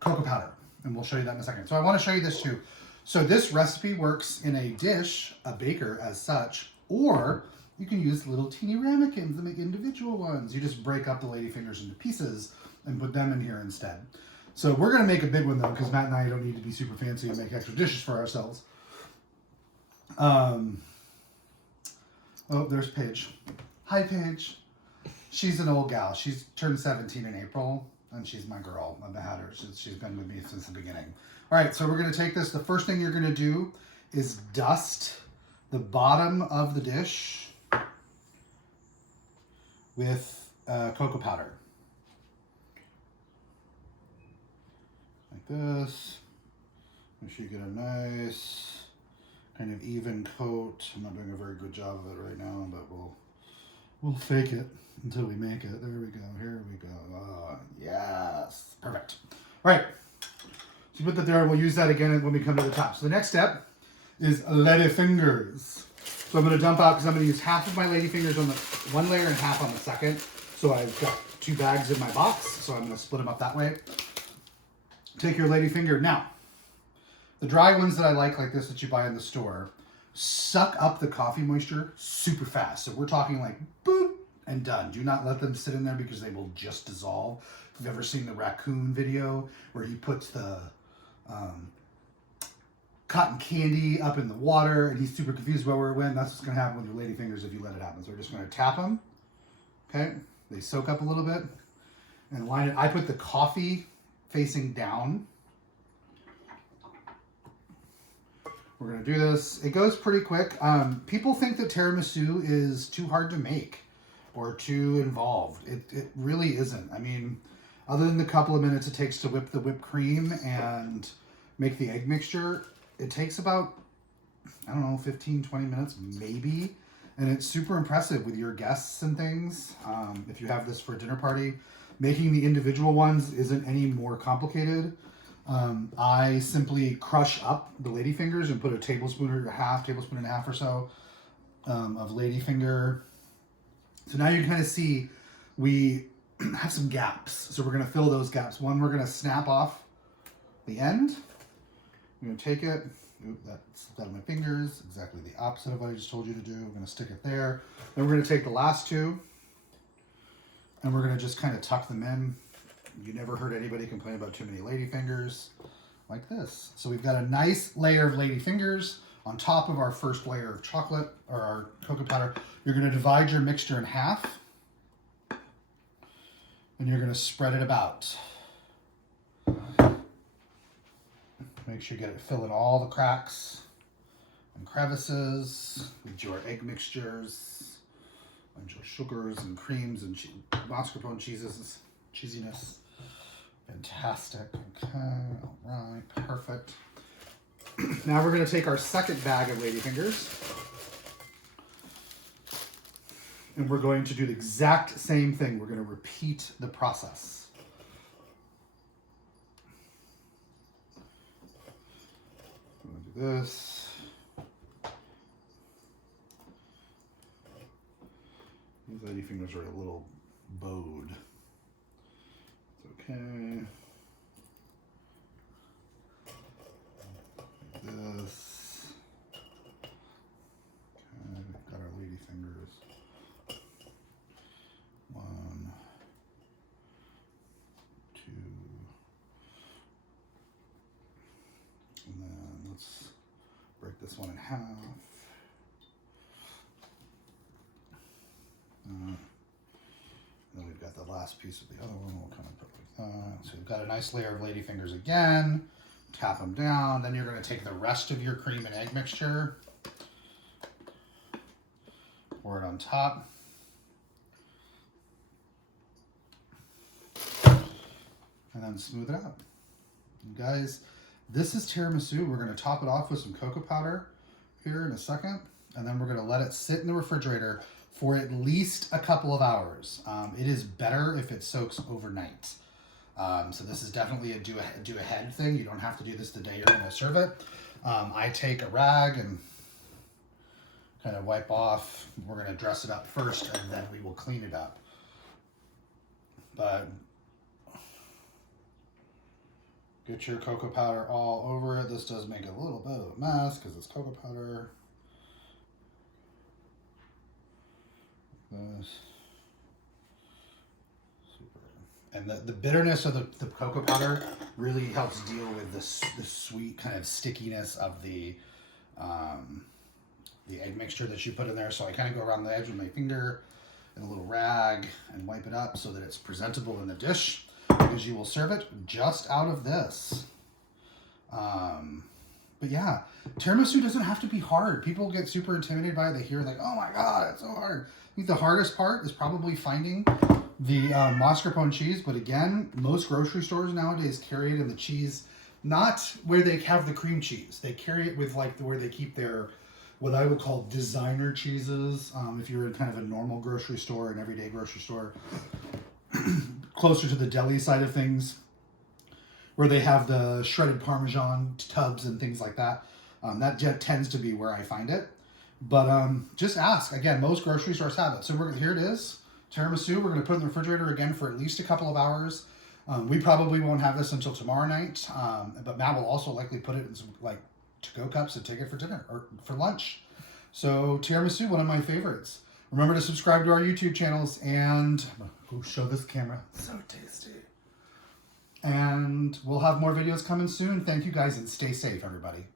cocoa powder. And we'll show you that in a second. So I want to show you this too. So this recipe works in a dish, a baker as such, or you can use little teeny ramekins to make individual ones. You just break up the ladyfingers into pieces and put them in here instead. So we're going to make a big one though, because Matt and I don't need to be super fancy and make extra dishes for ourselves. Oh, there's Paige. Hi, Paige. She's an old gal. She's turned 17 in April, and she's my girl. I've had her. She's been with me since the beginning. All right, so we're going to take this. The first thing you're going to do is dust the bottom of the dish with cocoa powder. Like this. Make sure you get a nice kind of even coat. I'm not doing a very good job of it right now, but we'll fake it until we make it. There we go. Here we go. Yes. Perfect. All right. So put that there, and we'll use that again when we come to the top. So the next step is lady fingers. So I'm going to dump out, because I'm going to use half of my lady fingers on the one layer and half on the second. So I've got 2 bags in my box, so I'm going to split them up that way. Take your lady finger. Now, the dry ones that I like this that you buy in the store, suck up the coffee moisture super fast. So we're talking like boop and done. Do not let them sit in there, because they will just dissolve. If you've ever seen the raccoon video where he puts the cotton candy up in the water and he's super confused about where it went, that's what's going to happen with your lady fingers if you let it happen. So we're just going to tap them. Okay, they soak up a little bit and line it. I put the coffee facing down. We're going to do this. It goes pretty quick. People think that tiramisu is too hard to make or too involved. It really isn't. I mean, other than the couple of minutes it takes to whip the whipped cream and make the egg mixture, it takes about, I don't know, 15, 20 minutes maybe. And it's super impressive with your guests and things. If you have this for a dinner party, making the individual ones isn't any more complicated. I simply crush up the ladyfingers and put a tablespoon and a half or so of ladyfinger. So now you kind of see we have some gaps. So we're going to fill those gaps. One, we're going to snap off the end. I'm going to take it. Oop, that slipped out of my fingers. Exactly the opposite of what I just told you to do. We're going to stick it there. Then we're going to take the last 2 and we're going to just kind of tuck them in. You never heard anybody complain about too many ladyfingers like this. So we've got a nice layer of ladyfingers on top of our first layer of chocolate or our cocoa powder. You're going to divide your mixture in half and you're going to spread it about. Make sure you get it filling all the cracks and crevices with your egg mixtures and your sugars and creams and mascarpone cheeses, cheesiness. Fantastic. Okay, all right, perfect. Now we're going to take our second bag of ladyfingers and we're going to do the exact same thing. We're going to repeat the process. I'm going to do this. These ladyfingers are a little bowed. It's okay. Like this. Okay, we've got our lady fingers. 1, 2, and then let's break this one in half. Then we've got the last piece of the other one. We'll kind of put it like that. So we've got a nice layer of ladyfingers again. Tap them down. Then you're going to take the rest of your cream and egg mixture, pour it on top. And then smooth it out. You guys, this is tiramisu. We're going to top it off with some cocoa powder here in a second. And then we're going to let it sit in the refrigerator for at least a couple of hours. It is better if it soaks overnight. So this is definitely a do ahead thing. You don't have to do this the day you're going to serve it. I take a rag and kind of wipe off. We're going to dress it up first and then we will clean it up. But Get your cocoa powder all over it. This does make a little bit of a mess because it's cocoa powder. This. Super. And the bitterness of the cocoa powder really helps deal with the sweet kind of stickiness of the egg mixture that you put in there. So I kind of go around the edge with my finger and a little rag and wipe it up so that it's presentable in the dish, because you will serve it just out of this. But yeah, tiramisu doesn't have to be hard. People get super intimidated by it. They hear like, oh my God, it's so hard. I think the hardest part is probably finding the mascarpone cheese. But again, most grocery stores nowadays carry it in the cheese, not where they have the cream cheese. They carry it with like where they keep their, what I would call designer cheeses. If you're in kind of a normal grocery store, an everyday grocery store, closer to the deli side of things, where they have the shredded Parmesan tubs and things like that. That tends to be where I find it. But just ask. Again, most grocery stores have it. So here it is, tiramisu. We're going to put it in the refrigerator again for at least a couple of hours. We probably won't have this until tomorrow night. But Matt will also likely put it in some like to-go cups and take it for dinner or for lunch. So tiramisu, one of my favorites. Remember to subscribe to our YouTube channels and show this camera. So tasty. And we'll have more videos coming soon. Thank you guys and stay safe, everybody.